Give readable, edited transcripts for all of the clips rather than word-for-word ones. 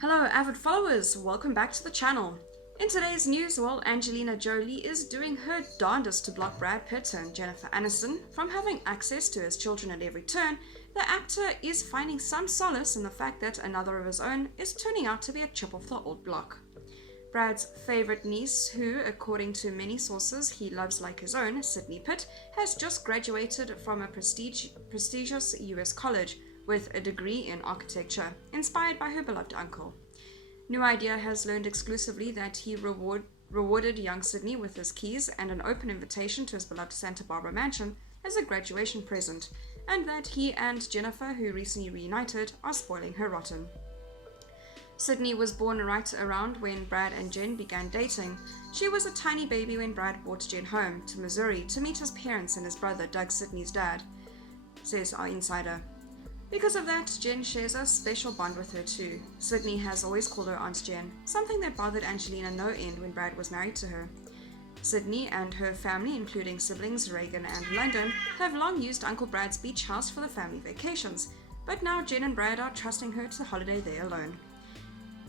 Hello avid followers, welcome back to the channel. In today's news, Angelina Jolie is doing her darndest to block Brad Pitt and Jennifer Aniston from having access to his children at every turn. The actor is finding some solace in the fact that another of his own is turning out to be a chip off the old block. Brad's favorite niece, who, according to many sources, he loves like his own, Sydney Pitt, has just graduated from a prestigious US college with a degree in architecture, inspired by her beloved uncle. New Idea has learned exclusively that he rewarded young Sydney with his keys and an open invitation to his beloved Santa Barbara mansion as a graduation present, and that he and Jennifer, who recently reunited, are spoiling her rotten. Sydney was born right around when Brad and Jen began dating. She was a tiny baby when Brad brought Jen home to Missouri to meet his parents and his brother, Doug, Sydney's dad, says our insider. Because of that, Jen shares a special bond with her too. Sydney has always called her Aunt Jen, something that bothered Angelina no end when Brad was married to her. Sydney and her family, including siblings Reagan and London, have long used Uncle Brad's beach house for the family vacations, but now Jen and Brad are trusting her to holiday there alone.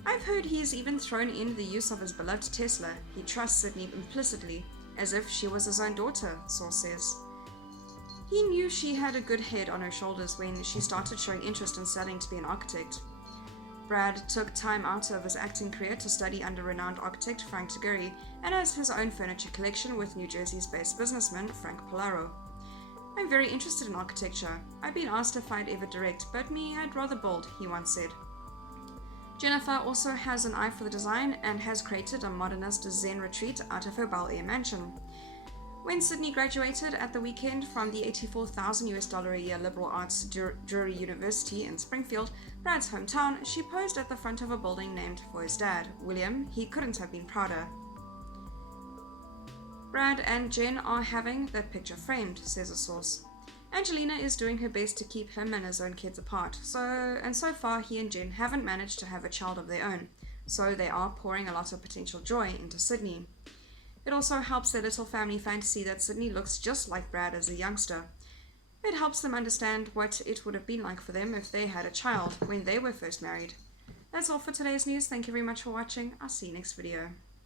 I've heard he's even thrown in the use of his beloved Tesla. He trusts Sydney implicitly, as if she was his own daughter, source says. He knew she had a good head on her shoulders when she started showing interest in studying to be an architect. Brad took time out of his acting career to study under renowned architect Frank Taguri and has his own furniture collection with New Jersey-based businessman Frank Polaro. I'm very interested in architecture. I've been asked if I'd ever direct, but I'd rather build, he once said. Jennifer also has an eye for the design and has created a modernist Zen retreat out of her Bel Air mansion. When Sydney graduated at the weekend from the $84,000 a year liberal arts Drury University in Springfield, Brad's hometown, she posed at the front of a building named for his dad, William. He couldn't have been prouder. Brad and Jen are having that picture framed, says a source. Angelina is doing her best to keep him and his own kids apart, so far he and Jen haven't managed to have a child of their own, so they are pouring a lot of potential joy into Sydney. It also helps their little family fantasy that Sydney looks just like Brad as a youngster. It helps them understand what it would have been like for them if they had a child when they were first married. That's all for today's news. Thank you very much for watching. I'll see you next video.